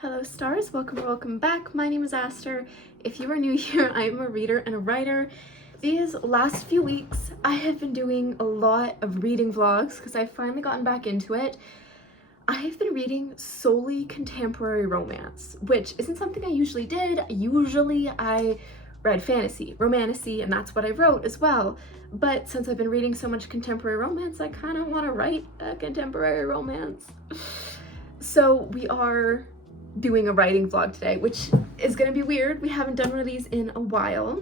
Hello stars, welcome or welcome back. My name is Aster. If you are new here, I am a reader and a writer. These last few weeks, I have been doing a lot of reading vlogs because I've finally gotten back into it. I have been reading solely contemporary romance, which isn't something I usually did. Usually I read fantasy, romantasy, and that's what I wrote as well. But since I've been reading so much contemporary romance, I kind of want to write a contemporary romance. So we are doing a writing vlog today, which is gonna be weird. We haven't done one of these in a while.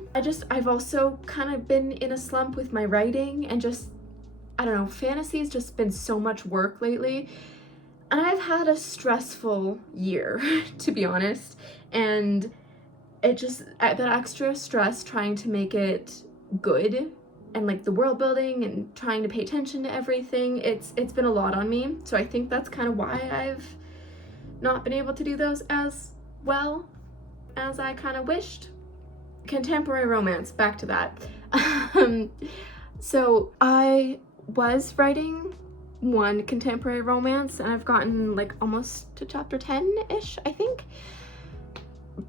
I've also kind of been in a slump with my writing and just, I don't know, fantasy has just been so much work lately. And I've had a stressful year, to be honest. And it just, that extra stress trying to make it good and like the world building and trying to pay attention to everything, it's been a lot on me. So I think that's kind of why I've not been able to do those as well as I kind of wished. Contemporary romance, back to that. So I was writing one contemporary romance and I've gotten like almost to chapter 10-ish, I think.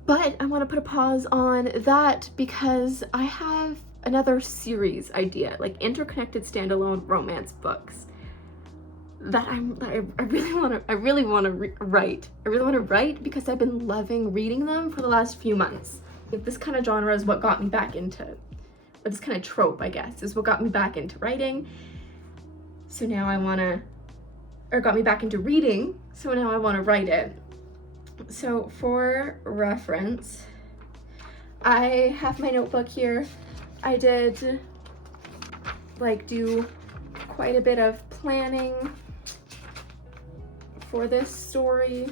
But I want to put a pause on that because I have another series idea, like interconnected standalone romance books that I really want to write. I really want to write because I've been loving reading them for the last few months. This kind of genre is what got me back into, or this kind of trope, I guess, is what got me back into writing. So now got me back into reading, so now I want to write it. So for reference, I have my notebook here. I did do quite a bit of planning for this story.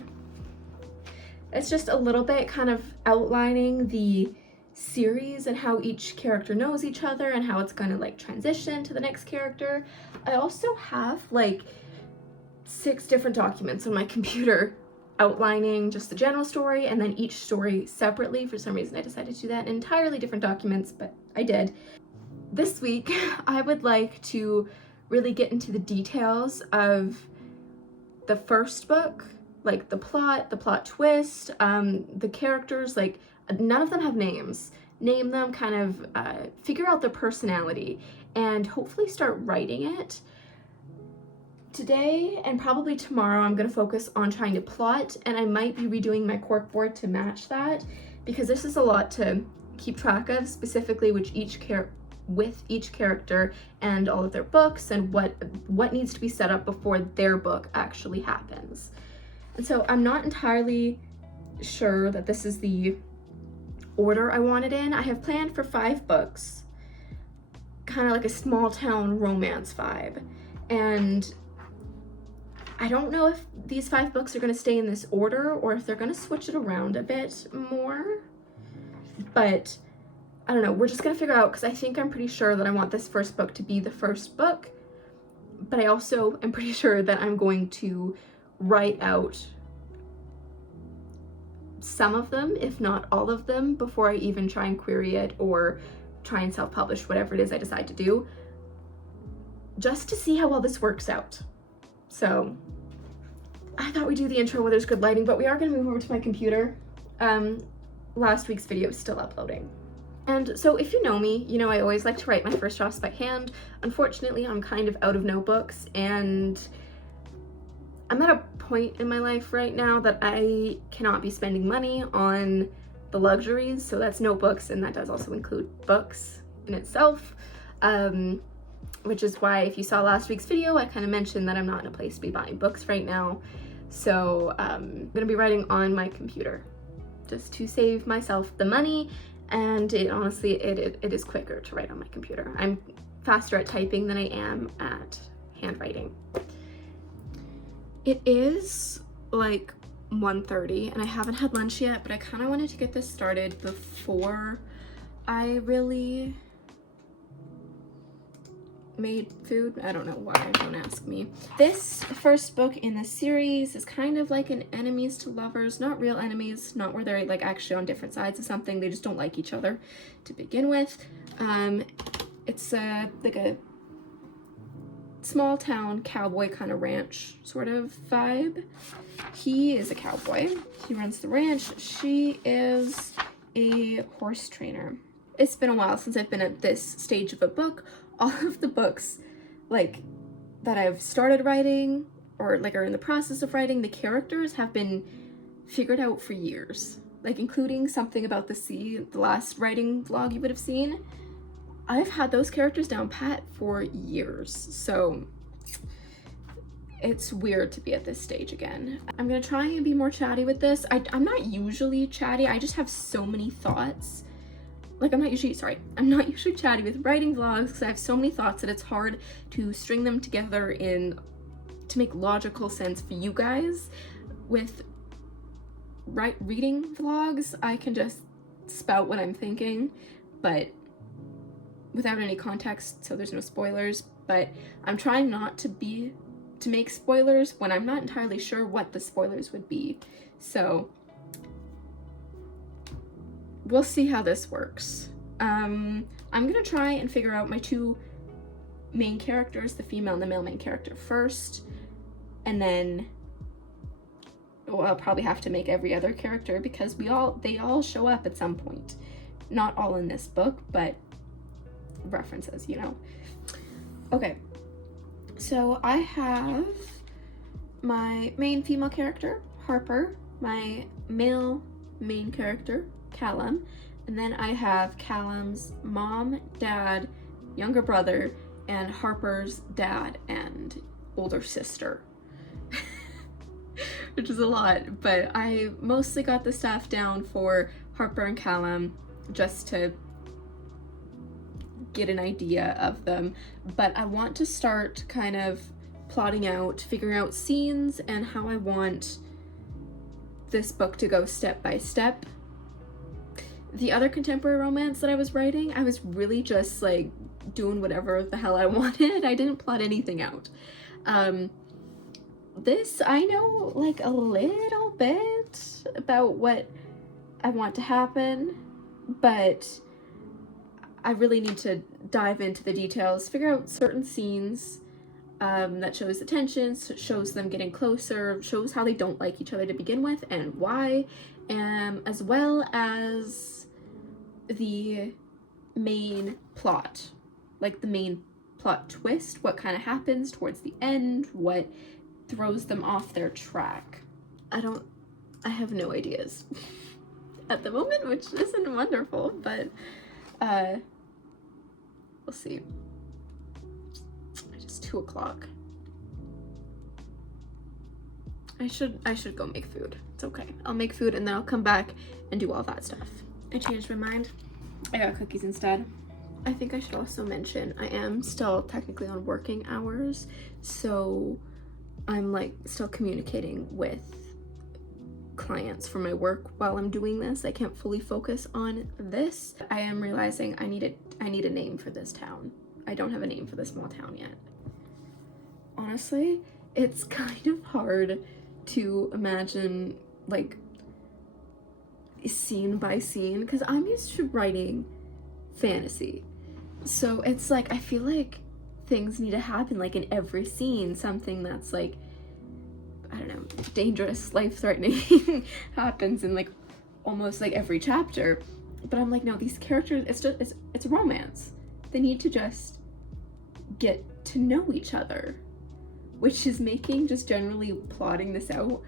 It's just a little bit kind of outlining the series and how each character knows each other and how it's going to like transition to the next character. I also have like 6 different documents on my computer outlining just the general story and then each story separately. For some reason I decided to do that in entirely different documents, but I did. This week I would like to really get into the details of the first book, like the plot twist, the characters, like none of them have names. Name them, kind of figure out their personality, and hopefully start writing it. Today and probably tomorrow I'm going to focus on trying to plot, and I might be redoing my corkboard to match that because this is a lot to keep track of, specifically with each character and all of their books and what needs to be set up before their book actually happens. And so I'm not entirely sure that this is the order I want it in. I have planned for 5 books, kind of like a small town romance vibe, and I don't know if these 5 books are going to stay in this order or if they're going to switch it around a bit more, but I don't know, we're just gonna figure out, because I think I'm pretty sure that I want this first book to be the first book, but I also am pretty sure that I'm going to write out some of them, if not all of them, before I even try and query it or try and self-publish whatever it is I decide to do, just to see how well this works out. So I thought we'd do the intro where there's good lighting, but we are gonna move over to my computer. Last week's video is still uploading. And so if you know me, you know I always like to write my first drafts by hand. Unfortunately, I'm kind of out of notebooks, and I'm at a point in my life right now that I cannot be spending money on the luxuries, so that's notebooks, and that does also include books in itself, which is why if you saw last week's video, I kind of mentioned that I'm not in a place to be buying books right now. So I'm gonna be writing on my computer just to save myself the money. And honestly, it is quicker to write on my computer. I'm faster at typing than I am at handwriting. It is like 1:30 and I haven't had lunch yet, but I kind of wanted to get this started before I really made food. I don't know why, don't ask me. This first book in the series is kind of like an enemies to lovers, not real enemies, not where they're like actually on different sides of something, they just don't like each other to begin with. It's like a small town cowboy kind of ranch sort of vibe. He is a cowboy. He runs the ranch. She is a horse trainer. It's been a while since I've been at this stage of a book. All of the books, like, that I've started writing or like are in the process of writing, the characters have been figured out for years. Like, including Something About the Sea, the last writing vlog you would have seen. I've had those characters down pat for years, so it's weird to be at this stage again. I'm gonna try and be more chatty with this. I'm not usually chatty, I just have so many thoughts. Like, I'm not usually chatty with writing vlogs because I have so many thoughts that it's hard to string them together to make logical sense for you guys. With reading vlogs, I can just spout what I'm thinking, but without any context, so there's no spoilers. But I'm trying not to make spoilers when I'm not entirely sure what the spoilers would be. So we'll see how this works. I'm gonna try and figure out my two main characters, the female and the male main character first, and then I'll probably have to make every other character because they all show up at some point. Not all in this book, but references, you know. Okay, so I have my main female character, Harper, my male main character, Callum, and then I have Callum's mom, dad, younger brother, and Harper's dad and older sister. Which is a lot, but I mostly got the stuff down for Harper and Callum just to get an idea of them. But I want to start kind of plotting out, figuring out scenes and how I want this book to go step by step. The other contemporary romance that I was writing, I was really just like doing whatever the hell I wanted. I didn't plot anything out. This, I know like a little bit about what I want to happen, but I really need to dive into the details, figure out certain scenes that shows the tensions, shows them getting closer, shows how they don't like each other to begin with and why, as well as the main plot, like the main plot twist, what kind of happens towards the end, what throws them off their track. I have no ideas at the moment, which isn't wonderful, but we'll see. It's 2 o'clock. I should go make food. It's okay. I'll make food and then I'll come back and do all that stuff. I changed my mind. I got cookies instead. I think I should also mention I am still technically on working hours, so I'm like still communicating with clients for my work while I'm doing this. I can't fully focus on this. I am realizing I need a name for this town. I don't have a name for this small town yet. Honestly, it's kind of hard to imagine like scene by scene because I'm used to writing fantasy. So it's like I feel like things need to happen like in every scene, something that's like, I don't know, dangerous, life-threatening happens in like almost like every chapter. But I'm like, no, these characters, it's a romance. They need to just get to know each other, which is making just generally plotting this out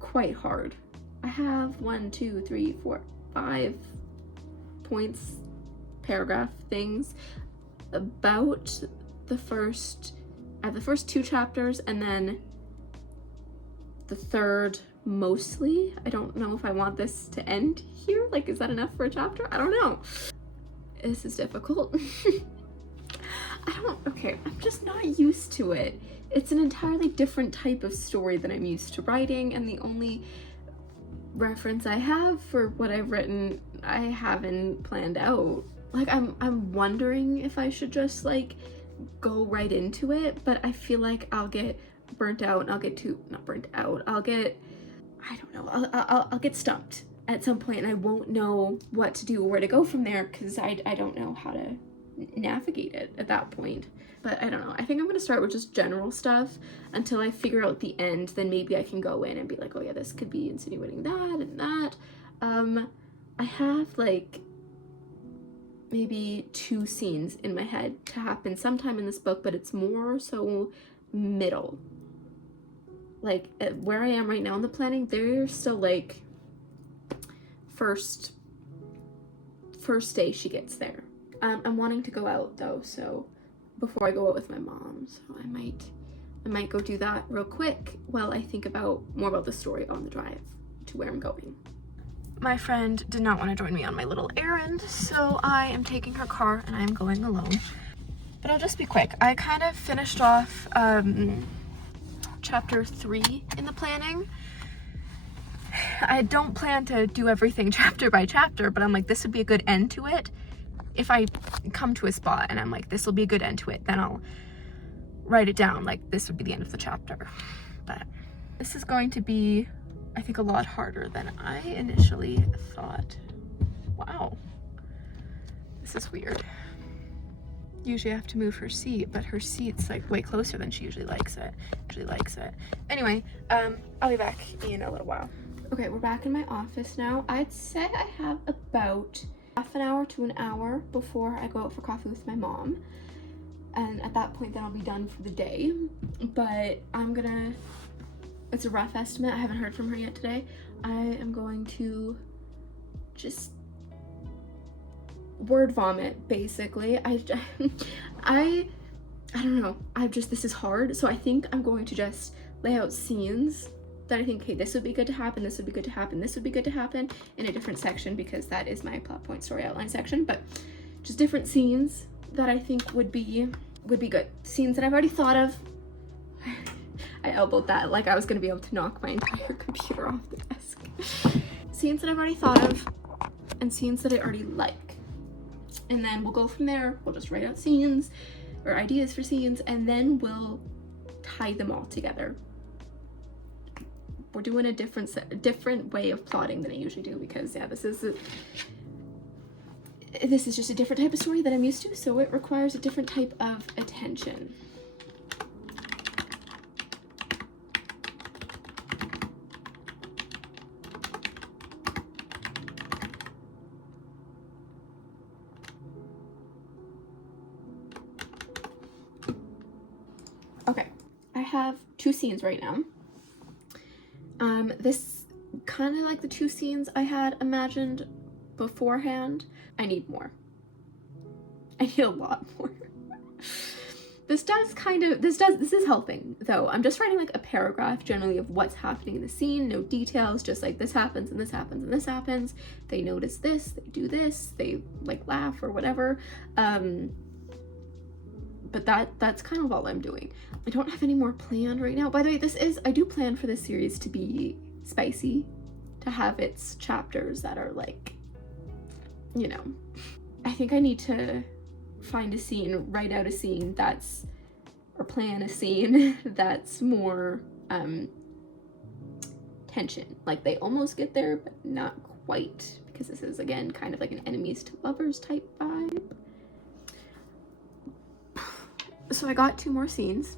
quite hard. I have 1, 2, 3, 4, 5 points, paragraph things about the first 2 chapters and then the third mostly. I don't know if I want this to end here. Like, is that enough for a chapter? I don't know. This is difficult. I'm just not used to it. It's an entirely different type of story than I'm used to writing, and the only reference I have for what I've written, I haven't planned out. Like, I'm wondering if I should just like go right into it, but I feel like I'll get burnt out and I'll get I'll get stumped at some point and I won't know what to do or where to go from there because I don't know how to navigate it at that point. But I don't know. I think I'm gonna start with just general stuff until I figure out the end. Then maybe I can go in and be like, oh yeah, this could be insinuating that and that. I have like maybe 2 scenes in my head to happen sometime in this book, but it's more so middle. Like where I am right now in the planning, they're still like first day she gets there. I'm wanting to go out though, so before I go out with my mom, so I might go do that real quick while I think about more about the story on the drive to where I'm going. My friend did not want to join me on my little errand, so I am taking her car and I'm going alone. But I'll just be quick. I kind of finished off chapter 3 in the planning. I don't plan to do everything chapter by chapter, but I'm like, this would be a good end to it. If I come to a spot and I'm like, this will be a good end to it, then I'll write it down, like this would be the end of the chapter. But this is going to be, I think, a lot harder than I initially thought. Wow, this is weird. Usually I have to move her seat, but her seat's like way closer than she usually likes it. Anyway, I'll be back in a little while. Okay, we're back in my office now. I'd say I have about half an hour to an hour before I go out for coffee with my mom. And at that point, then I'll be done for the day. But it's a rough estimate. I haven't heard from her yet today. I am going to just word vomit, basically. I don't know. This is hard. So I think I'm going to just lay out scenes that I think, hey, this would be good to happen, this would be good to happen, this would be good to happen in a different section, because that is my plot point story outline section. But just different scenes that I think would be good. Scenes that I've already thought of. I elbowed that like I was gonna be able to knock my entire computer off the desk. Scenes that I've already thought of and scenes that I already like. And then we'll go from there. We'll just write out scenes or ideas for scenes, and then we'll tie them all together. We're doing a different way of plotting than I usually do, because yeah, this is just a different type of story that I'm used to, so it requires a different type of attention. Okay, I have 2 scenes right now. This kind of like the 2 scenes I had imagined beforehand. I need more. I need a lot more. This is helping though. I'm just writing like a paragraph generally of what's happening in the scene, no details, just like this happens and this happens and this happens. They notice this, they do this, they like laugh or whatever. But that's kind of all I'm doing. I don't have any more planned right now. By the way, I do plan for this series to be spicy, to have its chapters that are like, you know, I think I need to find a scene, write out a scene or plan a scene that's more tension. Like they almost get there, but not quite, because this is again kind of like an enemies to lovers type vibe. So I got 2 more scenes,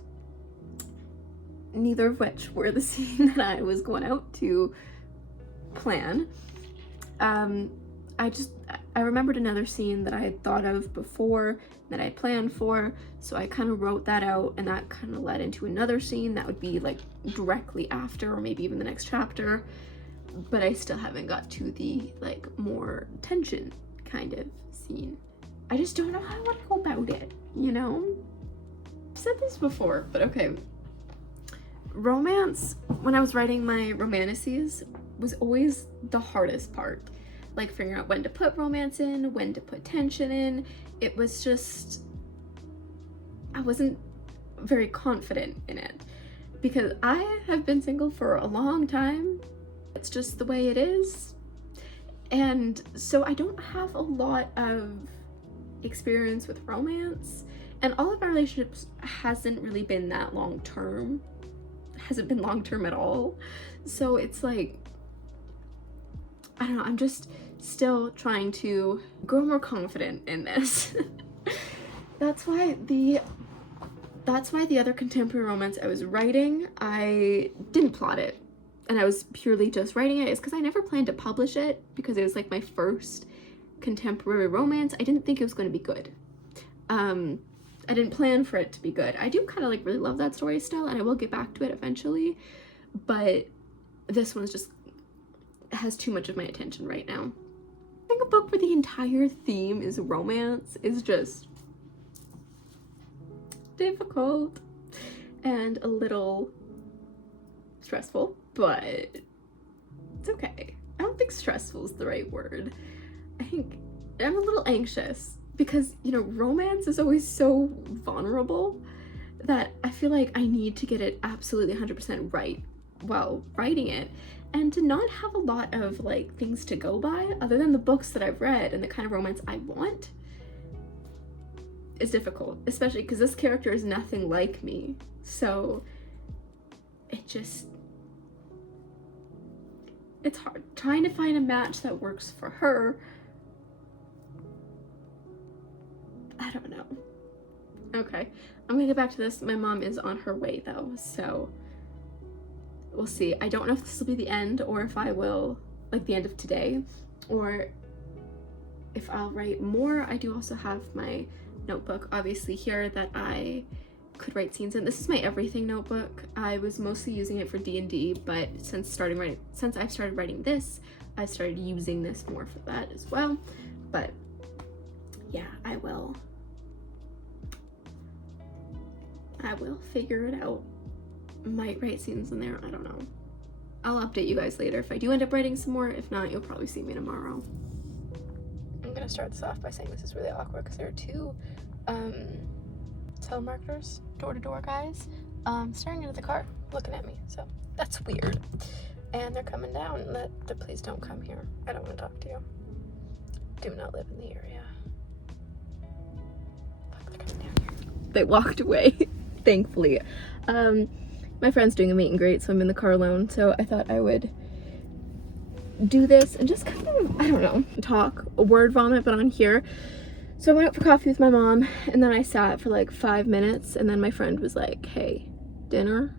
neither of which were the scene that I was going out to plan. I remembered another scene that I had thought of before that I planned for, so I kind of wrote that out, and that kind of led into another scene that would be like directly after, or maybe even the next chapter, but I still haven't got to the like more tension kind of scene. I just don't know how I want to go about it, you know? I've said this before, but okay. Romance, when I was writing my romantices, was always the hardest part. Like figuring out when to put romance in, when to put tension in. It was just, I wasn't very confident in it, because I have been single for a long time. It's just the way it is. And so I don't have a lot of experience with romance, and all of our relationships hasn't really been that long-term. Hasn't been long-term at all. So it's like, I don't know, I'm just still trying to grow more confident in this. that's why the other contemporary romance I was writing, I didn't plot it, and I was purely just writing it, is because I never planned to publish it, because it was like my first contemporary romance. I didn't think it was going to be good. I didn't plan for it to be good. I do kind of like really love that story still, and I will get back to it eventually, but this one's just has too much of my attention right now. I think a book where the entire theme is romance is just difficult and a little stressful, but it's okay. I don't think stressful is the right word. I think I'm a little anxious because, you know, romance is always so vulnerable that I feel like I need to get it absolutely 100% right while writing it, and to not have a lot of like things to go by other than the books that I've read and the kind of romance I want is difficult, especially because this character is nothing like me. So it's hard trying to find a match that works for her. I don't know. Okay, I'm gonna get back to this. My mom is on her way though, so we'll see. I don't know if this will be the end or if I will, like the end of today, or if I'll write more. I do also have my notebook obviously here that I could write scenes in. This is my everything notebook. I was mostly using it for D&D, but since I've started writing this, I started using this more for that as well. But yeah, I will figure it out. Might write scenes in there, I don't know. I'll update you guys later if I do end up writing some more. If not, you'll probably see me tomorrow. I'm gonna start this off by saying this is really awkward because there are two telemarketers, door-to-door guys, staring into the car, looking at me, so that's weird. And they're coming down, please don't come here. I don't want to talk to you. Do not live in the area. Fuck, they're coming down here. They walked away, thankfully. My friend's doing a meet and greet, so I'm in the car alone, so I thought I would do this and just kind of, I don't know, talk, a word vomit, but on here. So I went out for coffee with my mom, and then I sat for like 5 minutes, and then my friend was like, hey, dinner?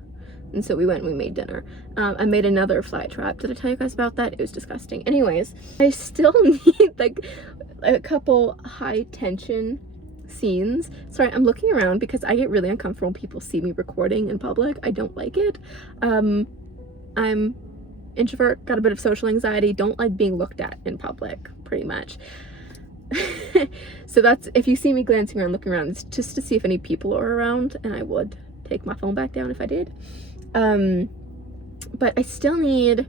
And so we went and we made dinner. I made another fly trap. Did I tell you guys about that? It was disgusting. Anyways, I still need like a couple high tension scenes. Sorry, I'm looking around because I get really uncomfortable when people see me recording in public. I don't like it. I'm introvert, got a bit of social anxiety, don't like being looked at in public, pretty much. So that's, if you see me glancing around, looking around, it's just to see if any people are around, and I would take my phone back down if I did. But I still need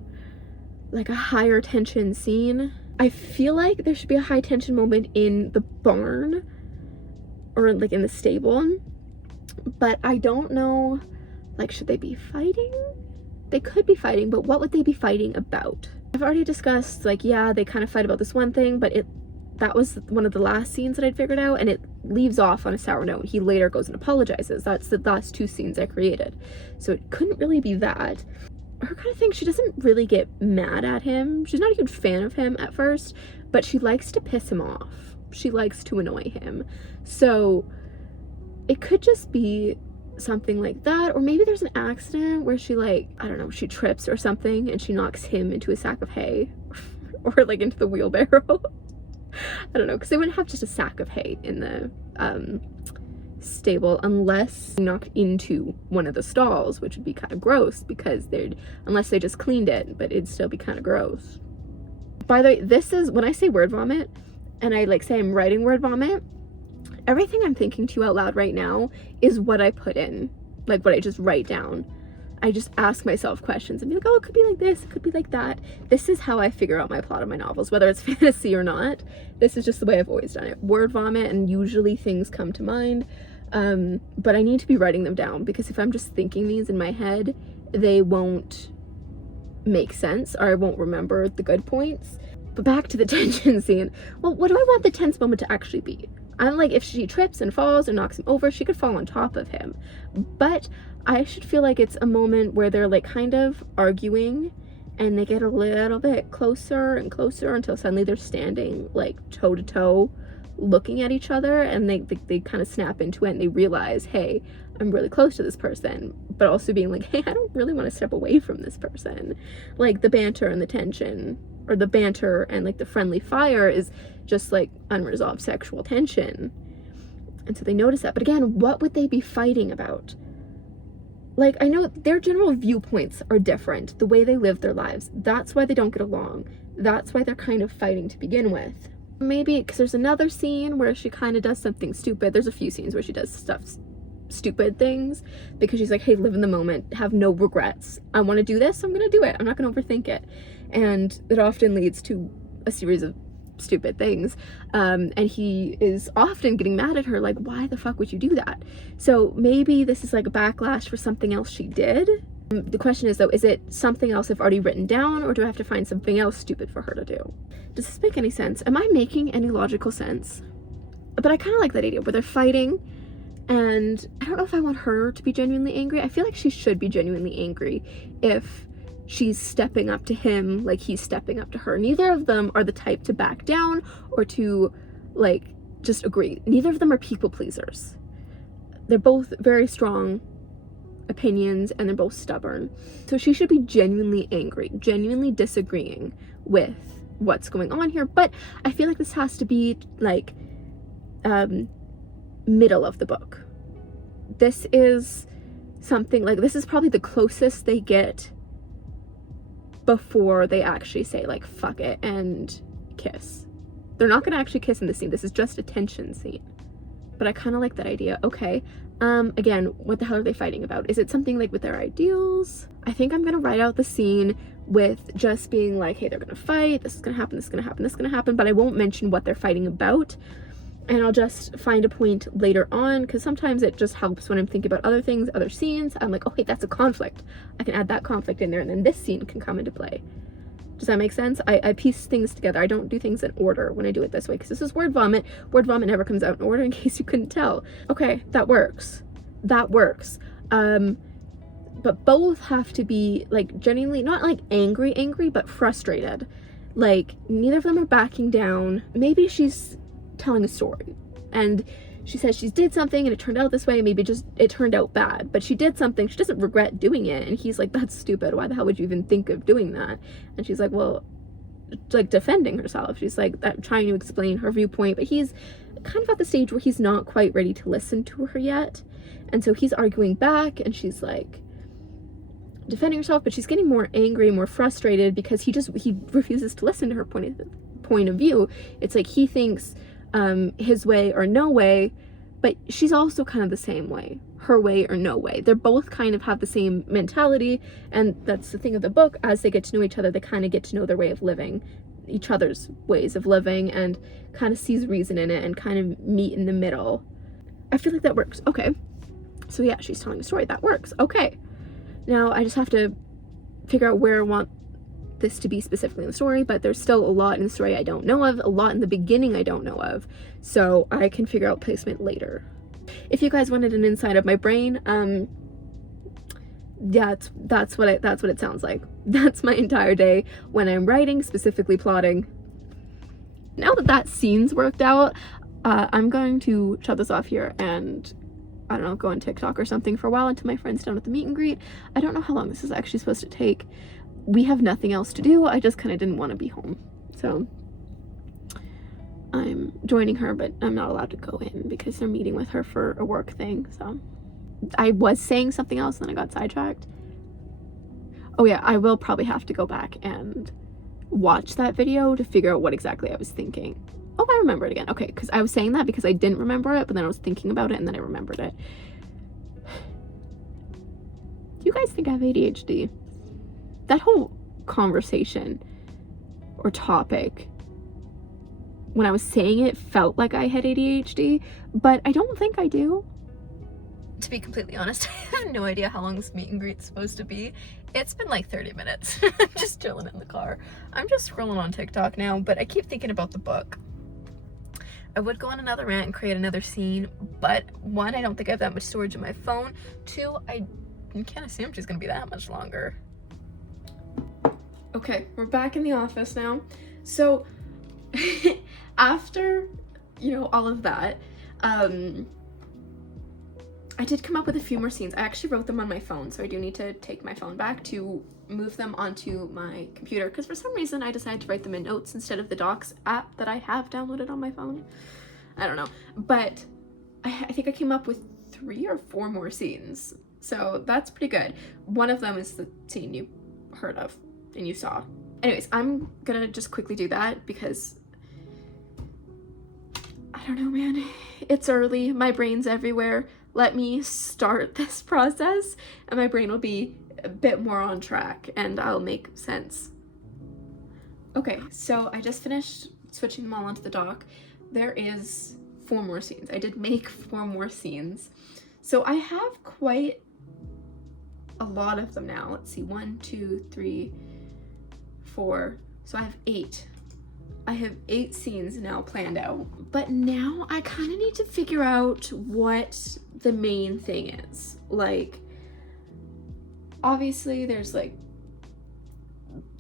like a higher tension scene. I feel like there should be a high tension moment in the barn or like in the stable, but I don't know, like, should they be fighting? They could be fighting, but what would they be fighting about? I've already discussed, like, yeah, they kind of fight about this one thing, but that was one of the last scenes that I'd figured out, and it leaves off on a sour note. He later goes and apologizes. That's the last two scenes I created. So it couldn't really be that. Her kind of thing, she doesn't really get mad at him. She's not a huge fan of him at first, but she likes to piss him off. She likes to annoy him. So it could just be something like that, or maybe there's an accident where she, like, I don't know, she trips or something and she knocks him into a sack of hay or like into the wheelbarrow. I don't know, because they wouldn't have just a sack of hay in the stable unless they knocked into one of the stalls, which would be kind of gross because unless they just cleaned it, but it'd still be kind of gross. By the way, this is, when I say word vomit and I like say I'm writing word vomit, everything I'm thinking to you out loud right now is what I put in, like what I just write down. I just ask myself questions and be like, oh, it could be like this, it could be like that. This is how I figure out my plot of my novels, whether it's fantasy or not. This is just the way I've always done it. Word vomit, and usually things come to mind. But I need to be writing them down, because if I'm just thinking these in my head, they won't make sense, or I won't remember the good points. But back to the tension scene. Well, what do I want the tense moment to actually be? I'm like, if she trips and falls and knocks him over, she could fall on top of him. But I should feel like it's a moment where they're like kind of arguing and they get a little bit closer and closer until suddenly they're standing like toe to toe, looking at each other, and they kind of snap into it, and they realize, hey, I'm really close to this person, but also being like, hey, I don't really want to step away from this person. Like the banter and the tension, or the banter and like the friendly fire is just like unresolved sexual tension. And so they notice that. But again, what would they be fighting about? Like, I know their general viewpoints are different, the way they live their lives. That's why they don't get along. That's why they're kind of fighting to begin with. Maybe because there's another scene where she kind of does something stupid. There's a few scenes where she does stupid things because she's like, hey, live in the moment, have no regrets. I want to do this, so I'm going to do it. I'm not going to overthink it. And it often leads to a series of stupid things, and he is often getting mad at her, like, why the fuck would you do that? So maybe this is like a backlash for something else she did. The question is though, is it something else I've already written down, or do I have to find something else stupid for her to do? Does this make any sense? Am I making any logical sense? But I kind of like that idea where they're fighting, and I don't know if I want her to be genuinely angry. I feel like she should be genuinely angry if she's stepping up to him like he's stepping up to her. Neither of them are the type to back down or to like just agree. Neither of them are people pleasers. They're both very strong opinions, and they're both stubborn. So she should be genuinely angry, genuinely disagreeing with what's going on here. But I feel like this has to be like middle of the book. This is something like, this is probably the closest they get before they actually say like fuck it and kiss. They're not gonna actually kiss in this scene. This is just a tension scene. But I kind of like that idea. Okay, again, what the hell are they fighting about? Is it something like with their ideals? I think I'm gonna write out the scene with just being like, hey, they're gonna fight, this is gonna happen, this is gonna happen, this is gonna happen, but I won't mention what they're fighting about. And I'll just find a point later on, because sometimes it just helps when I'm thinking about other things, other scenes. I'm like, oh wait, that's a conflict. I can add that conflict in there, and then this scene can come into play. Does that make sense? I piece things together. I don't do things in order when I do it this way, because this is word vomit. Word vomit never comes out in order, in case you couldn't tell. Okay, that works. That works. But both have to be like genuinely, not like angry, but frustrated. Like neither of them are backing down. Maybe she's telling a story and she says she did something and it turned out this way. Maybe just it turned out bad, but she did something, she doesn't regret doing it, and he's like, that's stupid, why the hell would you even think of doing that? And she's like, well, like defending herself, she's like that, trying to explain her viewpoint, but he's kind of at the stage where he's not quite ready to listen to her yet, and so he's arguing back, and she's like defending herself, but she's getting more angry, more frustrated, because he refuses to listen to her point of view. It's like he thinks his way or no way, but she's also kind of the same way, her way or no way. They're both kind of have the same mentality, and that's the thing of the book. As they get to know each other, they kind of get to know their way of living, each other's ways of living, and kind of sees reason in it and kind of meet in the middle. I feel like that works. Okay, so yeah, she's telling a story, that works. Okay, now I just have to figure out where I want this to be specifically in the story, but there's still a lot in the story I don't know of, a lot in the beginning I don't know of, so I can figure out placement later. If you guys wanted an insight of my brain, that's what it sounds like. That's my entire day when I'm writing, specifically plotting. Now that scene's worked out, I'm going to shut this off here and, I don't know, go on TikTok or something for a while until my friend's done with the meet and greet. I don't know how long this is actually supposed to take. We have nothing else to do. I just kind of didn't want to be home, so I'm joining her, but I'm not allowed to go in because they're meeting with her for a work thing. So I was saying something else and then I got sidetracked. Oh yeah, I will probably have to go back and watch that video to figure out what exactly I was thinking. Oh, I remember it again. Okay, because I was saying that because I didn't remember it, but then I was thinking about it and then I remembered it. Do you guys think I have ADHD? That whole conversation or topic, when I was saying it, felt like I had ADHD, but I don't think I do. To be completely honest, I have no idea how long this meet and greet's supposed to be. It's been like 30 minutes. I'm just chilling in the car. I'm just scrolling on TikTok now, but I keep thinking about the book. I would go on another rant and create another scene, but one, I don't think I have that much storage in my phone. Two, I can't assume she's gonna be that much longer. Okay, we're back in the office now. So after you know, all of that. I did come up with a few more scenes. I actually wrote them on my phone, so I do need to take my phone back to move them onto my computer, because for some reason I decided to write them in notes instead of the Docs app that I have downloaded on my phone. I don't know, but I think I came up with 3 or 4 more scenes, so that's pretty good. One of them is the scene you heard of and you saw. Anyways, I'm gonna just quickly do that because I don't know, man. It's early, my brain's everywhere. Let me start this process and my brain will be a bit more on track and I'll make sense. Okay, so I just finished switching them all onto the dock. There is 4 more scenes. I did make 4 more scenes. So I have quite a lot of them now. Let's see, 1, 2, 3, 4. So I have 8. I have 8 scenes now planned out. But now I kind of need to figure out what the main thing is. Like, obviously there's like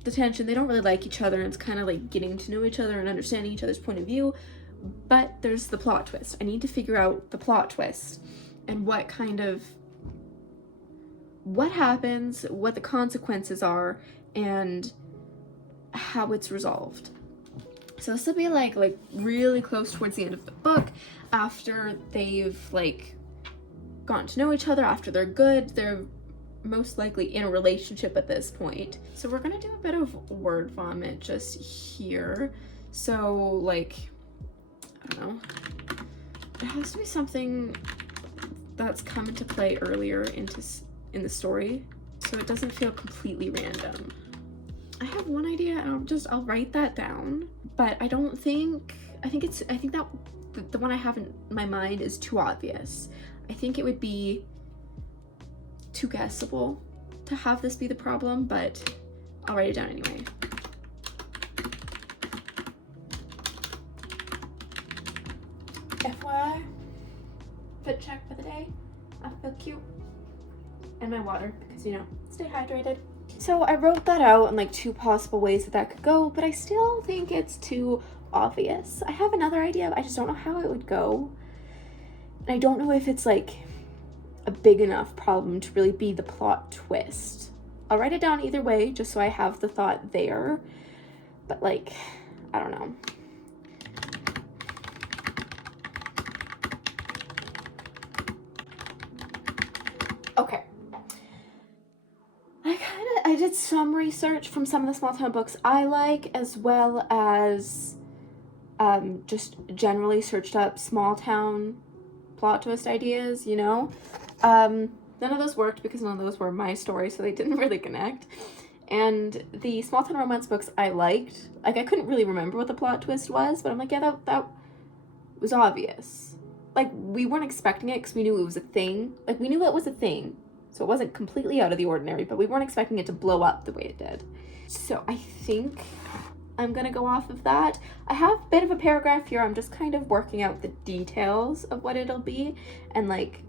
the tension. They don't really like each other. And it's kind of like getting to know each other and understanding each other's point of view. But there's the plot twist. I need to figure out the plot twist and what happens, what the consequences are, and how it's resolved. So this will be like really close towards the end of the book, after they've like gotten to know each other, after they're good. They're most likely in a relationship at this point. So we're gonna do a bit of word vomit just here. So like, I don't know, it has to be something that's come into play earlier in the story, so it doesn't feel completely random. I have one idea and I'll write that down, but I think that the one I have in my mind is too obvious. I think it would be too guessable to have this be the problem, but I'll write it down anyway. FYI, fit check for the day. I feel cute. And my water, because, you know, stay hydrated. So I wrote that out in like 2 possible ways that could go, but I still think it's too obvious. I have another idea, I just don't know how it would go. And I don't know if it's like a big enough problem to really be the plot twist. I'll write it down either way, just so I have the thought there. But like, I don't know. Okay. I did some research from some of the small town books I like, as well as just generally searched up small town plot twist ideas, you know. None of those worked because none of those were my story, so they didn't really connect. And the small town romance books I liked, like I couldn't really remember what the plot twist was, but I'm like, yeah, that was obvious. Like, we weren't expecting it because we knew it was a thing. Like, we knew it was a thing. So it wasn't completely out of the ordinary, but we weren't expecting it to blow up the way it did. So I think I'm gonna go off of that. I have a bit of a paragraph here. I'm just kind of working out the details of what it'll be and like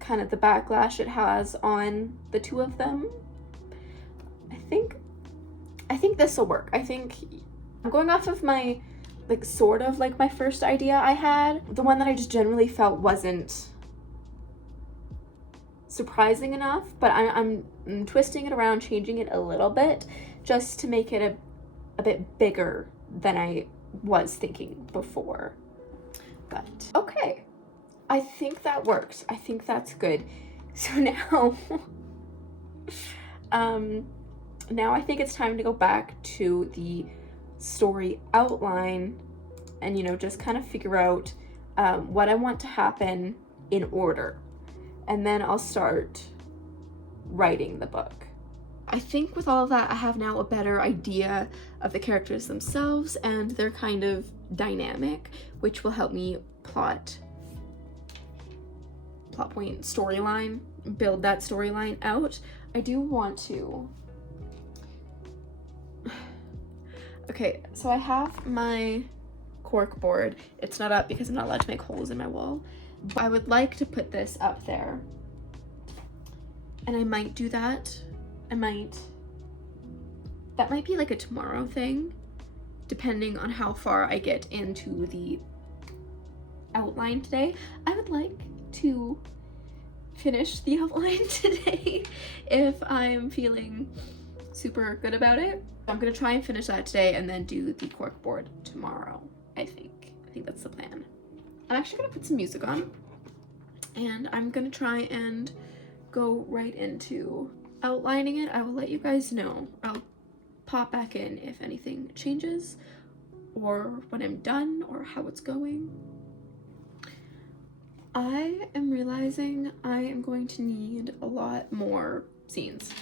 kind of the backlash it has on the 2 of them. I think this will work. I think I'm going off of my like sort of like my first idea I had. The one that I just generally felt wasn't surprising enough, but I'm twisting it around, changing it a little bit just to make it a bit bigger than I was thinking before. But okay, I think that works. I think that's good. So now now I think it's time to go back to the story outline and, you know, just kind of figure out what I want to happen in order. And then I'll start writing the book. I think with all of that, I have now a better idea of the characters themselves and their kind of dynamic, which will help me plot point, storyline, build that storyline out. I do want to... Okay, so I have my cork board. It's not up because I'm not allowed to make holes in my wall. I would like to put this up there, and I might do that. That might be like a tomorrow thing, depending on how far I get into the outline today. I would like to finish the outline today if I'm feeling super good about it. I'm gonna try and finish that today and then do the corkboard tomorrow. I think that's the plan. I'm actually gonna put some music on and I'm gonna try and go right into outlining it. I will let you guys know. I'll pop back in if anything changes or when I'm done or how it's going. I am realizing I am going to need a lot more scenes.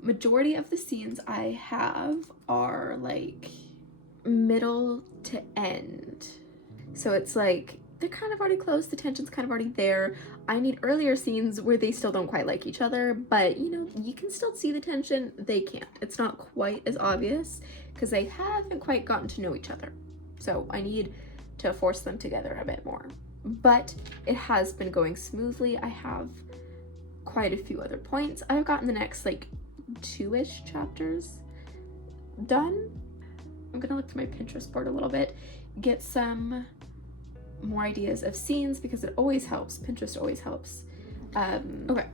Majority of the scenes I have are like middle to end. So it's like they're kind of already close, the tension's kind of already there. I need earlier scenes where they still don't quite like each other, but you know, you can still see the tension. They can't. It's not quite as obvious because they haven't quite gotten to know each other. So I need to force them together a bit more. But it has been going smoothly. I have quite a few other points. I've gotten the next like 2-ish chapters done. I'm gonna look through my Pinterest board a little bit, get some more ideas of scenes because it always helps. Pinterest always helps. Okay,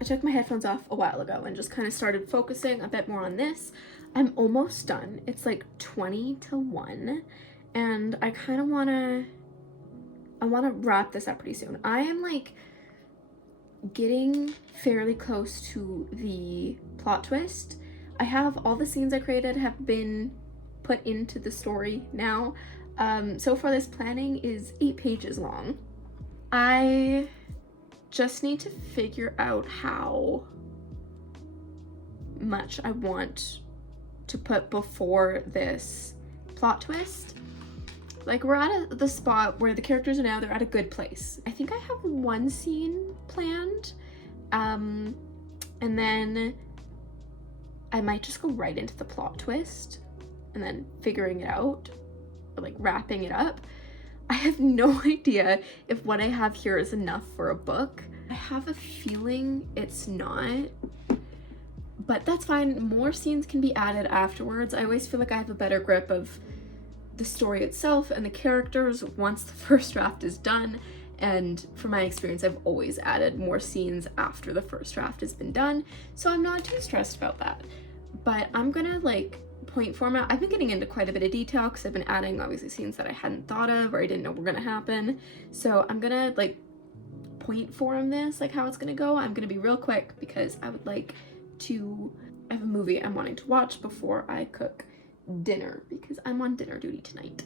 I took my headphones off a while ago and just kind of started focusing a bit more on this. I'm almost done. It's like 20 to 1 and I kind of want to wrap this up pretty soon. I am like getting fairly close to the plot twist. I have all the scenes I created have been put into the story now. So far this planning is 8 pages long. I just need to figure out how much I want to put before this plot twist. Like we're at the spot where the characters are now, they're at a good place. I think I have 1 scene planned, and then I might just go right into the plot twist and then figuring it out, or like wrapping it up. I have no idea if what I have here is enough for a book. I have a feeling it's not, but that's fine. More scenes can be added afterwards. I always feel like I have a better grip of the story itself and the characters once the first draft is done, and from my experience I've always added more scenes after the first draft has been done, so I'm not too stressed about that. But I'm gonna like point format. I've been getting into quite a bit of detail because I've been adding obviously scenes that I hadn't thought of or I didn't know were gonna happen, so I'm gonna like point form this, like how it's gonna go. I'm gonna be real quick because I would like to have a movie I'm wanting to watch before I cook dinner because I'm on dinner duty tonight.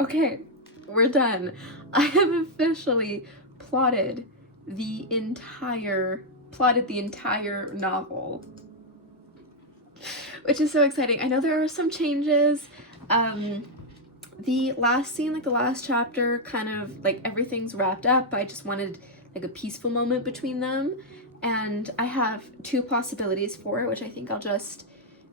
Okay, we're done. I have officially plotted the entire novel, which is so exciting. I know there are some changes. The last scene, like the last chapter, kind of like everything's wrapped up. I just wanted like a peaceful moment between them, and I have 2 possibilities for it, which I think I'll just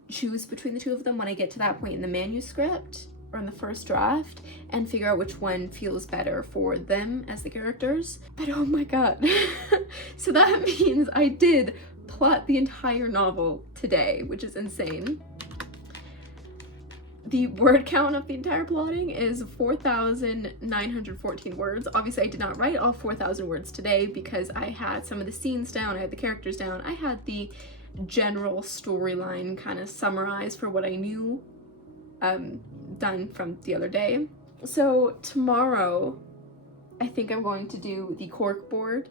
choose between the 2 of them when I get to that point in the manuscript or in the first draft and figure out which one feels better for them as the characters. But oh my god. So that means I did plot the entire novel today, which is insane. The word count of the entire plotting is 4,914 words. Obviously I did not write all 4,000 words today because I had some of the scenes down, I had the characters down, I had the general storyline kind of summarized for what I knew done from the other day. So tomorrow I think I'm going to do the corkboard,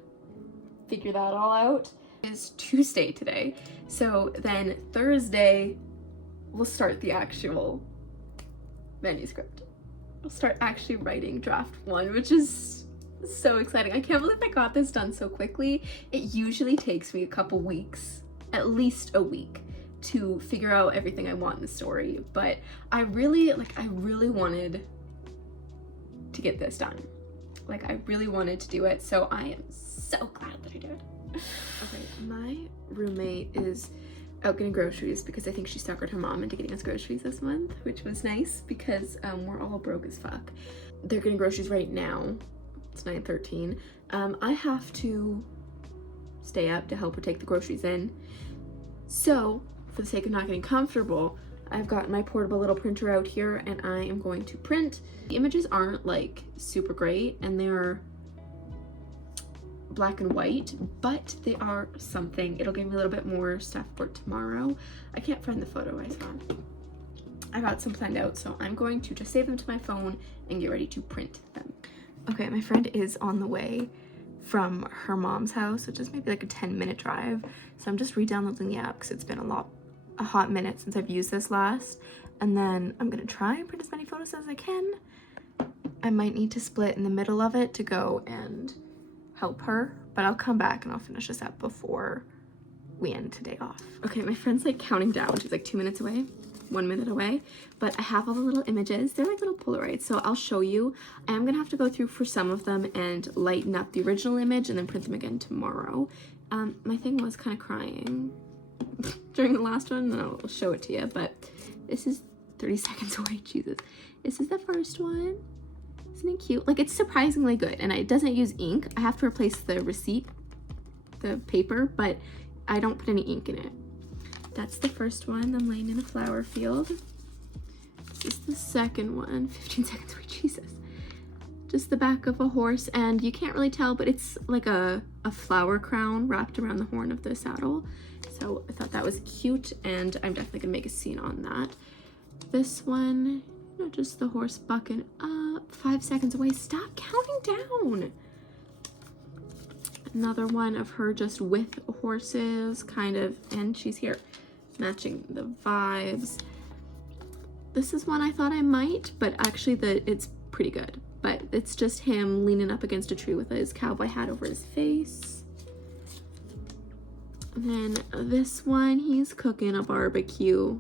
figure that all out. It's Tuesday today, so then Thursday we'll start the actual manuscript. I'll start actually writing draft 1, which is so exciting. I can't believe I got this done so quickly. It usually takes me a couple weeks, at least a week, to figure out everything I want in the story, but I really wanted to get this done. Like I really wanted to do it, so I am so glad that I did. Okay, my roommate is out getting groceries because I think she suckered her mom into getting us groceries this month, which was nice because we're all broke as fuck. They're getting groceries right now. It's 9:13. I have to stay up to help her take the groceries in. So, for the sake of not getting comfortable, I've got my portable little printer out here and I am going to print. The images aren't like super great and they're black and white, but they are something. It'll give me a little bit more stuff for tomorrow. I can't find the photo I saw. I got some planned out, so I'm going to just save them to my phone and get ready to print them. Okay, my friend is on the way from her mom's house, which is maybe like a 10-minute drive. So I'm just re-downloading the app because it's been a hot minute since I've used this last. And then I'm gonna try and print as many photos as I can. I might need to split in the middle of it to go and help her, but I'll come back and I'll finish this up before we end today off. Okay, my friend's like counting down. She's like 2 minutes away, 1 minute away, but I have all the little images. They're like little Polaroids, so I'll show you. I am gonna have to go through for some of them and lighten up the original image and then print them again tomorrow. My thing was kind of crying during the last one, and I'll show it to you, but this is 30 seconds away. Jesus. This is the first one. Isn't it cute? Like, it's surprisingly good, and it doesn't use ink. I have to replace the receipt, the paper, but I don't put any ink in it. That's the first one, them laying in a flower field. This is the second one, 15 seconds away. Jesus. Just the back of a horse, and you can't really tell, but it's like a flower crown wrapped around the horn of the saddle. So I thought that was cute, and I'm definitely gonna make a scene on that. This one, you know, just the horse bucking up, 5 seconds away. Stop counting down. Another one of her just with horses, kind of, and she's here, matching the vibes. This is one I thought I might, but actually it's pretty good. But it's just him leaning up against a tree with his cowboy hat over his face. And then this one, he's cooking a barbecue.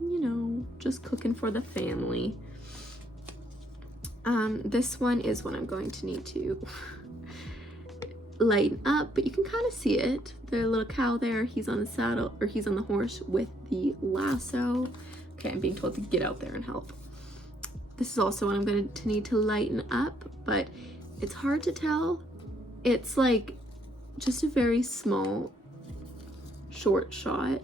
You know, just cooking for the family. This one is one I'm going to need to lighten up, but you can kind of see it. The little cow there, he's on the saddle, or he's on the horse with the lasso. Okay, I'm being told to get out there and help. This is also one I'm going to need to lighten up, but it's hard to tell. It's like just a very small, short shot.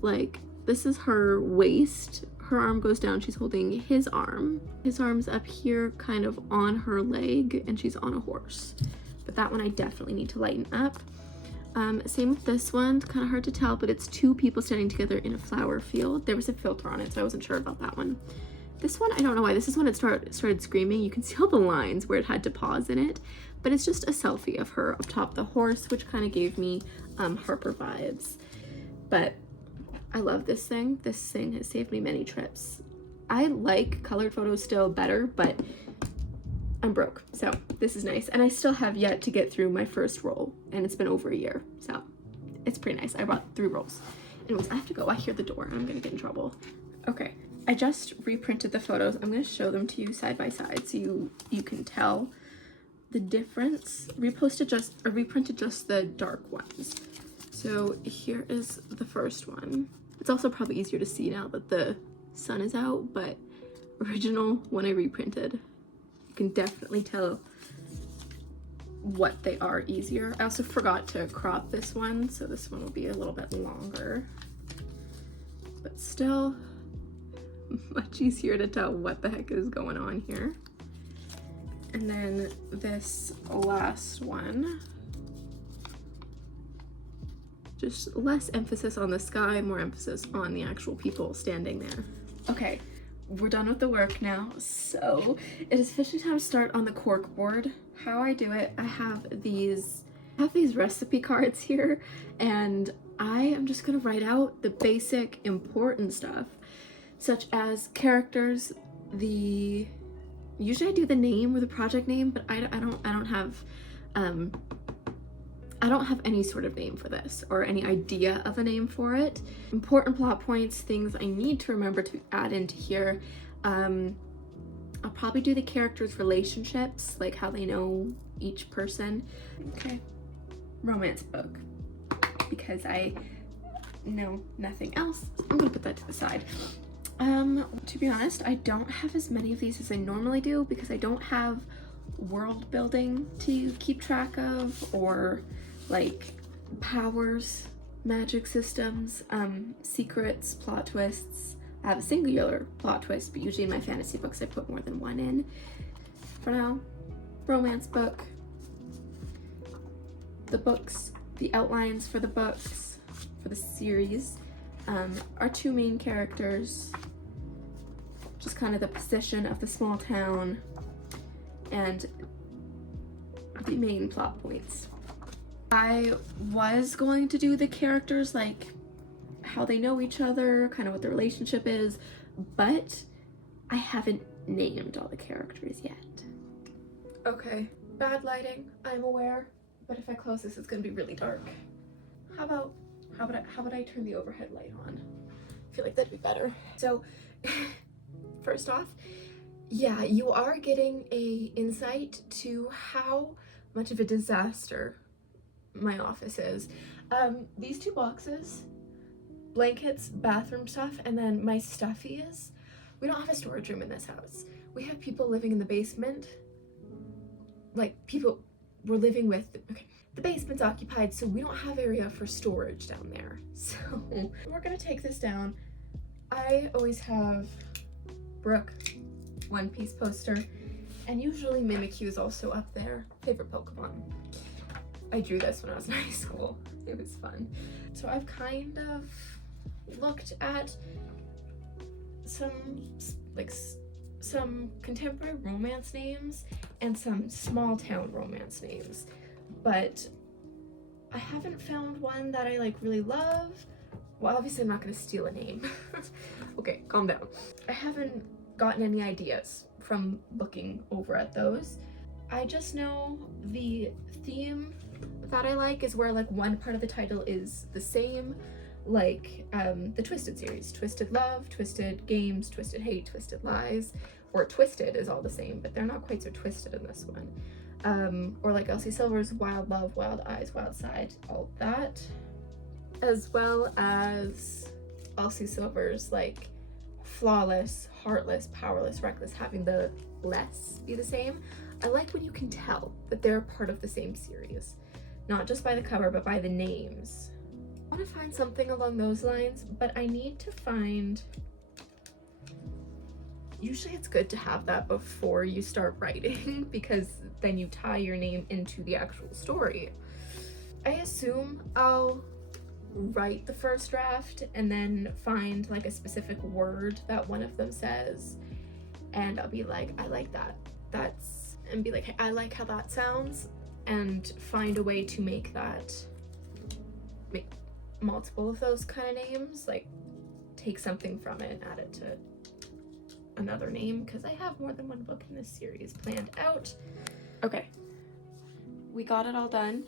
Like, this is her waist. Her arm goes down. She's holding his arm. His arm's up here, kind of on her leg, and she's on a horse. But that one I definitely need to lighten up. Same with this one. It's kind of hard to tell, but it's two people standing together in a flower field. There was a filter on it, so I wasn't sure about that one. This one, I don't know why. This is when it started screaming. You can see all the lines where it had to pause in it, but it's just a selfie of her up top the horse, which kind of gave me Harper vibes. But I love this thing. This thing has saved me many trips. I like colored photos still better, but I'm broke, so this is nice. And I still have yet to get through my first roll, and it's been over a year, so it's pretty nice. I brought 3 rolls. Anyways, I have to go. I hear the door. I'm gonna get in trouble. Okay, I just reprinted the photos. I'm gonna show them to you side by side so you can tell the difference. Reprinted just the dark ones. So here is the first one. It's also probably easier to see now that the sun is out, but original when I reprinted, you can definitely tell what they are easier. I also forgot to crop this one, so this one will be a little bit longer, but still much easier to tell what the heck is going on here. And then this last one, just less emphasis on the sky, more emphasis on the actual people standing there. Okay, we're done with the work now, so it is officially time to start on the cork board. How I do it, I have these recipe cards here, and I am just gonna write out the basic important stuff, such as characters. Usually I do the name or the project name, but I don't have any sort of name for this or any idea of a name for it. Important plot points, things I need to remember to add into here. I'll probably do the characters' relationships, like how they know each person. Okay, romance book, because I know nothing else. I'm gonna put that to the side. To be honest, I don't have as many of these as I normally do because I don't have world building to keep track of, or like powers, magic systems, secrets, plot twists. have a singular plot twist, but usually in my fantasy books I put more than one in. For now, romance book. The books, the outlines for the books, for the series, our two main characters, just kind of the position of the small town, and the main plot points. I was going to do the characters, like how they know each other, kind of what the relationship is, but I haven't named all the characters yet. Okay, bad lighting, I'm aware, but if I close this, it's gonna be really dark. How about I turn the overhead light on? I feel like that'd be better. So, first off, yeah, you are getting a insight to how much of a disaster my office is. These two boxes, blankets, bathroom stuff, and then my stuffies. We don't have a storage room in this house. We have people living in the basement. Like, people we're living with. Okay, the basement's occupied, so we don't have area for storage down there. So we're gonna take this down. I always have Brooke One Piece poster, and usually Mimikyu is also up there. Favorite Pokemon. I drew this when I was in high school. It was fun. So I've kind of looked at some contemporary romance names and some small town romance names, but I haven't found one that I like really love. Well, obviously I'm not gonna steal a name. Okay, calm down. I haven't gotten any ideas from looking over at those. I just know the theme that I like is where like one part of the title is the same, like the Twisted series. Twisted Love, Twisted Games, Twisted Hate, Twisted Lies, or Twisted is all the same, but they're not quite so twisted in this one. Or like Elsie Silver's Wild Love, Wild Eyes, Wild Side, all that. As well as Elsie Silver's like Flawless, Heartless, Powerless, Reckless, having the less be the same. I like when you can tell that they're part of the same series, not just by the cover, but by the names. I want to find something along those lines, but I need to find, usually it's good to have that before you start writing because then you tie your name into the actual story. I assume I'll write the first draft and then find like a specific word that one of them says, and I'll be like, I like that. And be like, hey, I like how that sounds, and find a way to make multiple of those kind of names, like take something from it and add it to another name, because I have more than one book in this series planned out. Okay, we got it all done.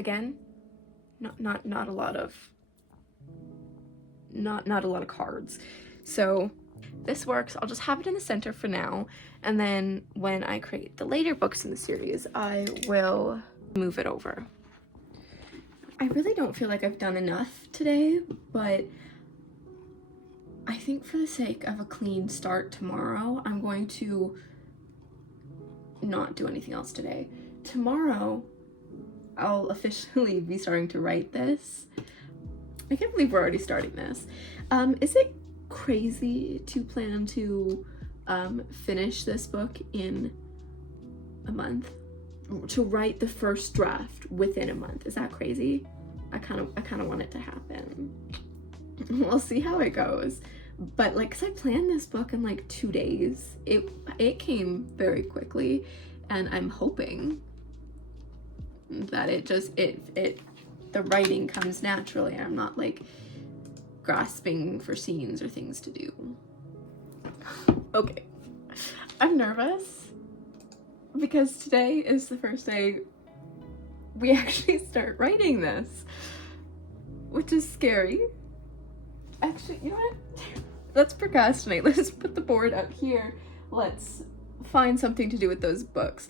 Again, not a lot of cards, so this works. I'll just have it in the center for now, and then when I create the later books in the series, I will move it over. I really don't feel like I've done enough today, but I think for the sake of a clean start tomorrow, I'm going to not do anything else today. Tomorrow, I'll officially be starting to write this. I can't believe we're already starting this. Is it crazy to plan to finish this book in a month? To write the first draft within a month? Is that crazy? I kind of want it to happen. We'll see how it goes. But like, cause I planned this book in like 2 days. It came very quickly, and I'm hoping that the writing comes naturally. I'm not like grasping for scenes or things to do. Okay, I'm nervous because today is the first day we actually start writing this, which is scary. Actually, you know what? Let's procrastinate. Let's put the board up here. Let's find something to do with those books.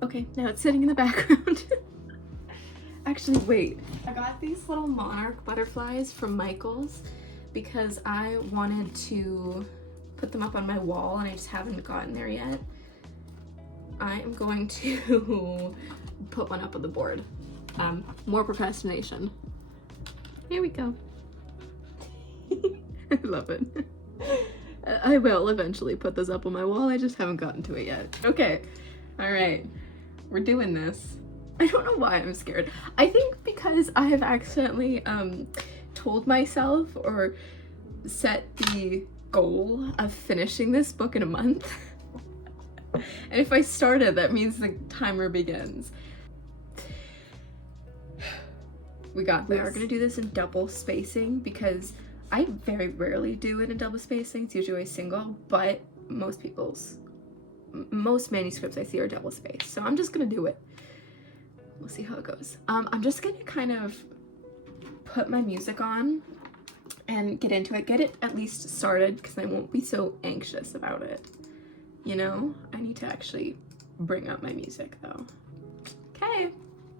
Okay, now it's sitting in the background. Actually, wait. I got these little monarch butterflies from Michaels because I wanted to put them up on my wall and I just haven't gotten there yet. I am going to put one up on the board. More procrastination. Here we go. I love it. I will eventually put this up on my wall. I just haven't gotten to it yet. Okay. All right. We're doing this. I don't know why I'm scared. I think because I have accidentally told myself or set the goal of finishing this book in a month. And if I started, that means the timer begins. We got this. We are gonna do this in double spacing because I very rarely do it in double spacing. It's usually single, but most manuscripts I see are double spaced. So I'm just gonna do it. We'll see how it goes. I'm just gonna kind of put my music on and get into it. Get it at least started because I won't be so anxious about it. You know? I need to actually bring up my music though. Okay,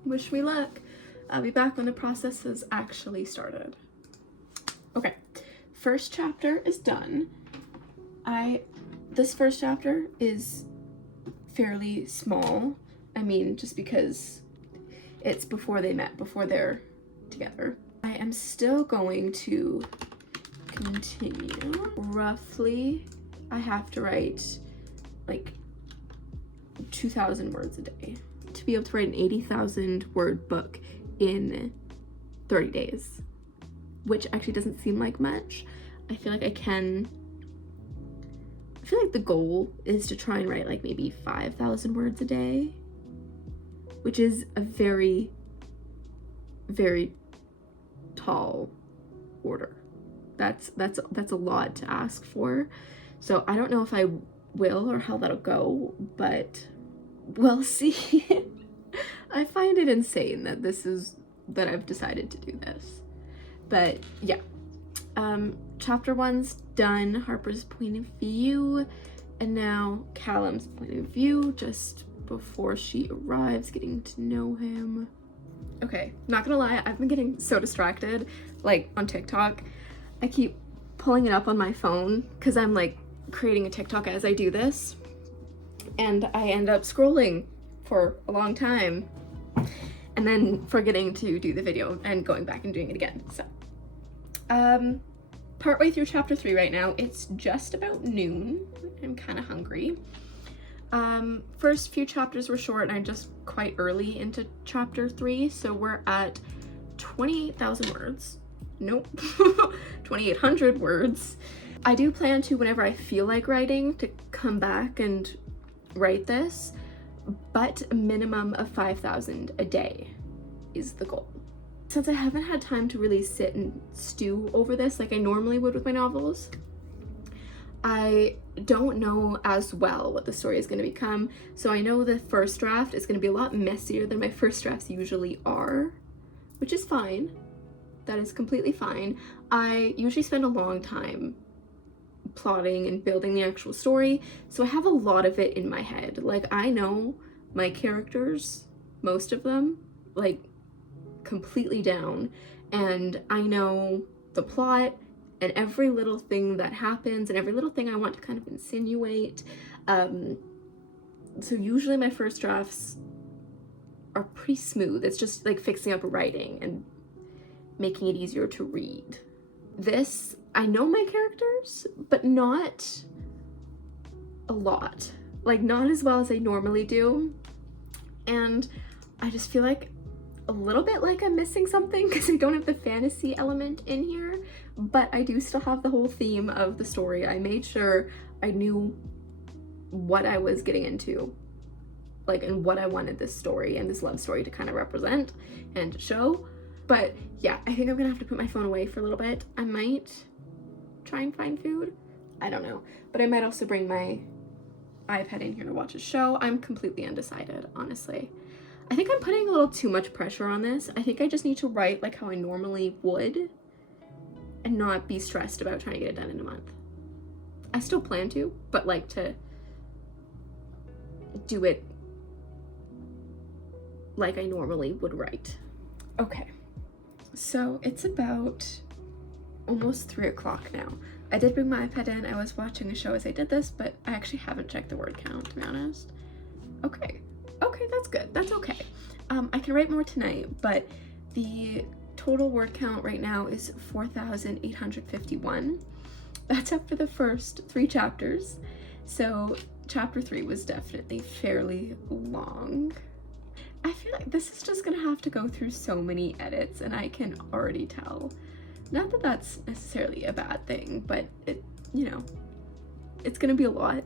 wish me luck. I'll be back when the process has actually started. Okay, first chapter is done. This first chapter is fairly small. I mean, just because it's before they met, before they're together. I am still going to continue. Roughly, I have to write like 2,000 words a day to be able to write an 80,000 word book in 30 days, which actually doesn't seem like much. I feel like the goal is to try and write like maybe 5,000 words a day, which is a very, very tall order. That's a lot to ask for. So I don't know if I will or how that'll go, but we'll see. I find it insane that I've decided to do this. But yeah. Chapter 1's done, Harper's point of view, and now Callum's point of view just before she arrives, getting to know him. Okay, not gonna lie, I've been getting so distracted, like on TikTok. I keep pulling it up on my phone because I'm like creating a TikTok as I do this, and I end up scrolling for a long time and then forgetting to do the video and going back and doing it again. So partway through chapter 3 right now. It's just about noon. I'm kind of hungry. First few chapters were short and I'm just quite early into chapter 3, so we're at 28,000 words. Nope. 2,800 words. I do plan to, whenever I feel like writing, to come back and write this, but a minimum of 5,000 a day is the goal. Since I haven't had time to really sit and stew over this like I normally would with my novels, I don't know as well what the story is going to become. So I know the first draft is going to be a lot messier than my first drafts usually are, which is fine. That is completely fine. I usually spend a long time plotting and building the actual story, so I have a lot of it in my head. Like, I know my characters, most of them, like, completely down, and I know the plot and every little thing that happens and every little thing I want to kind of insinuate. So usually my first drafts are pretty smooth. It's just like fixing up writing and making it easier to read. This, I know my characters, but not a lot. Like, not as well as I normally do. And I just feel like a little bit like I'm missing something because I don't have the fantasy element in here, but I do still have the whole theme of the story. I made sure I knew what I was getting into, like, and what I wanted this story and this love story to kind of represent and show. But yeah, I think I'm gonna have to put my phone away for a little bit. I might try and find food. I don't know. But I might also bring my iPad in here to watch a show. I'm completely undecided, honestly. I think I'm putting a little too much pressure on this. I think I just need to write like how I normally would and not be stressed about trying to get it done in a month. I still plan to, but like to do it like I normally would write. Okay, so it's about almost 3 o'clock now. I did bring my iPad in. I was watching a show as I did this, but I actually haven't checked the word count, to be honest. Okay, that's good. That's okay. I can write more tonight, but the total word count right now is 4,851. That's after the first 3 chapters. So chapter 3 was definitely fairly long. I feel like this is just gonna have to go through so many edits, and I can already tell. Not that that's necessarily a bad thing, but it, you know, it's gonna be a lot.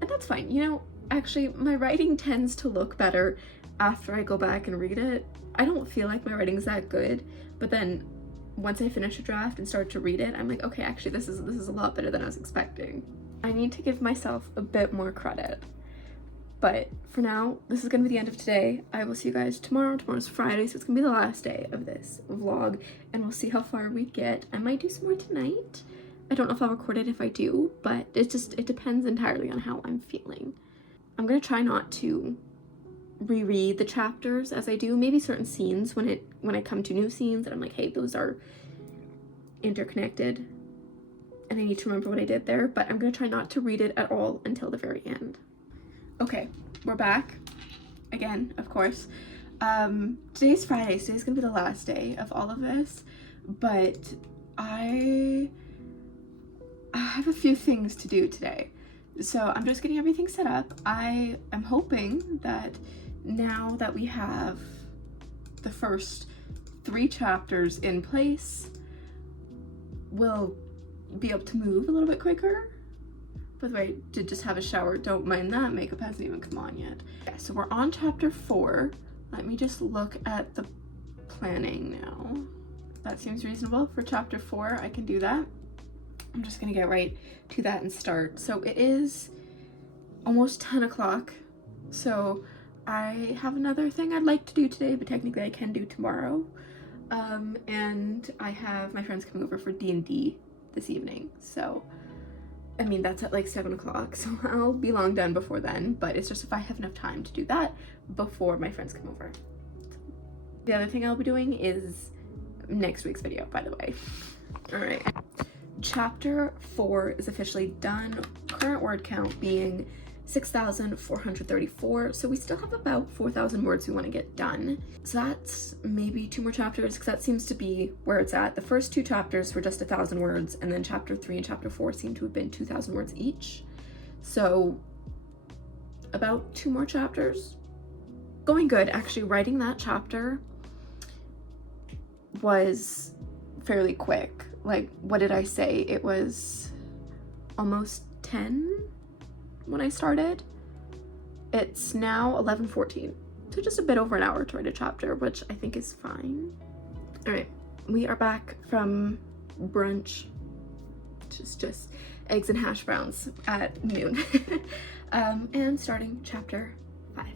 And that's fine. You know, actually, my writing tends to look better after I go back and read it. I don't feel like my writing's that good, but then once I finish a draft and start to read it, I'm like, okay, actually, this is a lot better than I was expecting. I need to give myself a bit more credit. But for now, this is gonna be the end of today. I will see you guys tomorrow. Tomorrow's Friday, so it's gonna be the last day of this vlog, and we'll see how far we get. I might do some more tonight. I don't know if I'll record it if I do, but it depends entirely on how I'm feeling. I'm gonna try not to reread the chapters as I do. Maybe certain scenes when I come to new scenes and I'm like, hey, those are interconnected and I need to remember what I did there, but I'm gonna try not to read it at all until the very end. Okay, we're back again, of course. Today's Friday, so today's gonna be the last day of all of this, but I have a few things to do today. So I'm just getting everything set up. I am hoping that now that we have the first 3 chapters in place, we'll be able to move a little bit quicker. By the way, I did just have a shower, don't mind that, makeup hasn't even come on yet. Yeah, so we're on chapter 4. Let me just look at the planning now. That seems reasonable for chapter 4, I can do that. I'm just gonna get right to that and start. So it is almost 10 o'clock, so I have another thing I'd like to do today, but technically I can do tomorrow. And I have my friends coming over for D&D this evening, so I mean, that's at like 7 o'clock, so I'll be long done before then, but it's just if I have enough time to do that before my friends come over. The other thing I'll be doing is next week's video, by the way. All right, chapter 4 is officially done. Current word count being 6,434, so we still have about 4,000 words we want to get done. So that's maybe 2 more chapters, because that seems to be where it's at. The first 2 chapters were just 1,000 words, and then chapter 3 and chapter 4 seem to have been 2,000 words each. So about 2 more chapters. Going good. Actually, writing that chapter was fairly quick. Like, what did I say? It was almost 10 when I started. It's now 11:14, so just a bit over an hour to write a chapter, which I think is fine. All right, we are back from brunch, just eggs and hash browns at noon. And starting chapter 5.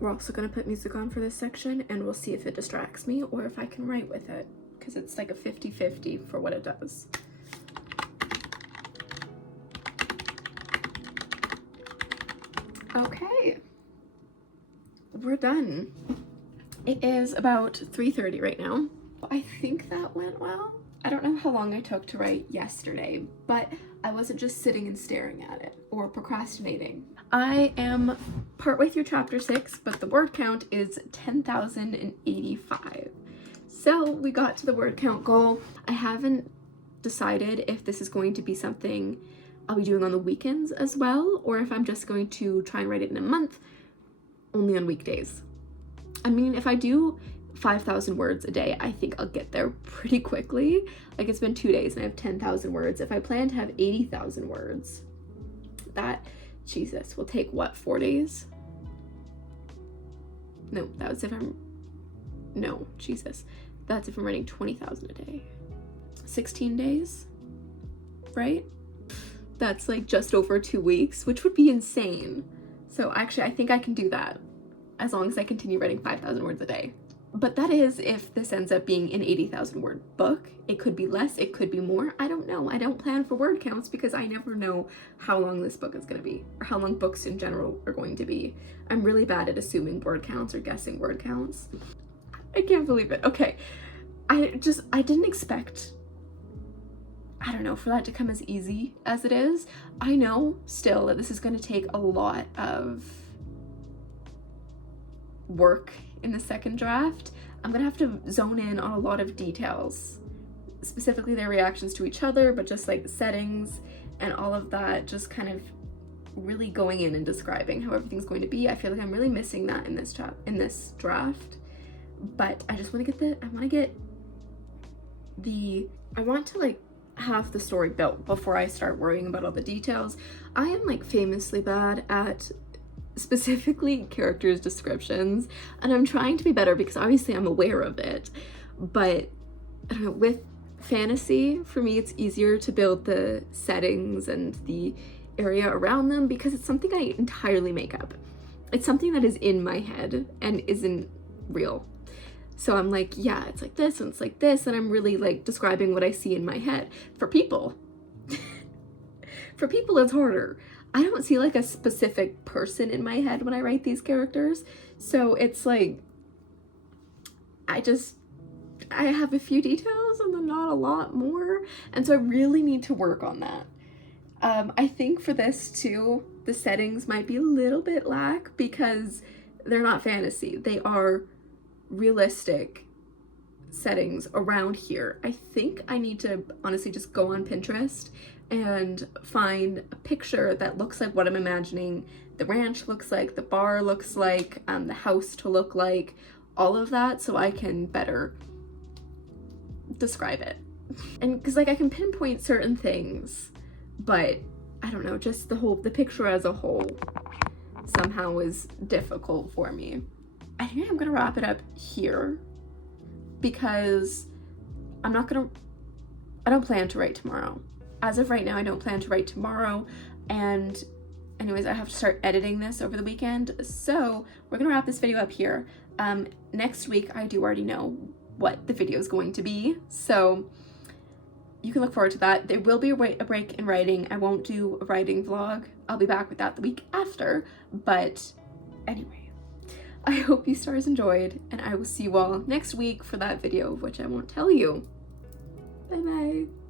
We're also gonna put music on for this section, and we'll see if it distracts me or if I can write with it, because it's like a 50-50 for what it does. Okay, we're done. It is about 3:30 right now. I think that went well. I don't know how long I took to write yesterday, but I wasn't just sitting and staring at it or procrastinating. I am partway through chapter 6, but the word count is 10,085. So we got to the word count goal. I haven't decided if this is going to be something I'll be doing on the weekends as well, or if I'm just going to try and write it in a month, only on weekdays. I mean, if I do 5,000 words a day, I think I'll get there pretty quickly. Like, it's been 2 days and I have 10,000 words. If I plan to have 80,000 words, that, Jesus, will take what, 4 days? No, that was if I'm, no, Jesus. That's if I'm writing 20,000 a day. 16 days, right? That's like just over 2 weeks, which would be insane. So actually, I think I can do that as long as I continue writing 5,000 words a day. But that is if this ends up being an 80,000 word book. It could be less, it could be more. I don't know. I don't plan for word counts because I never know how long this book is going to be, or how long books in general are going to be. I'm really bad at assuming word counts or guessing word counts. I can't believe it. Okay, I didn't expect, I don't know, for that to come as easy as it is. I know still that this is going to take a lot of work in the second draft. I'm going to have to zone in on a lot of details. specifically their reactions to each other, but just like settings and all of that, just kind of really going in and describing how everything's going to be. I feel like I'm really missing that in this draft, but I just want to I want to like have the story built before I start worrying about all the details. I am like famously bad at specifically characters' descriptions, and I'm trying to be better because obviously I'm aware of it, but I don't know, with fantasy, for me it's easier to build the settings and the area around them because it's something I entirely make up. It's something that is in my head and isn't real. So I'm like, yeah, it's like this and it's like this, and I'm really like describing what I see in my head. For people, for people it's harder. I don't see like a specific person in my head when I write these characters. So it's like, I have a few details and then not a lot more. And so I really need to work on that. I think for this too, the settings might be a little bit lack because they're not fantasy. They are realistic settings around here. I think I need to honestly just go on Pinterest and find a picture that looks like what I'm imagining the ranch looks like, the bar looks like, the house to look like, all of that, so I can better describe it. And because like I can pinpoint certain things, but I don't know, just the picture as a whole somehow is difficult for me. I think I'm gonna wrap it up here because I don't plan to write tomorrow. As of right now, I don't plan to write tomorrow, and anyways, I have to start editing this over the weekend, so we're gonna wrap this video up here. Next week, I do already know what the video is going to be, so you can look forward to that. There will be a break in writing. I won't do a writing vlog. I'll be back with that the week after, but anyway, I hope you stars enjoyed, and I will see you all next week for that video, which I won't tell you. Bye bye.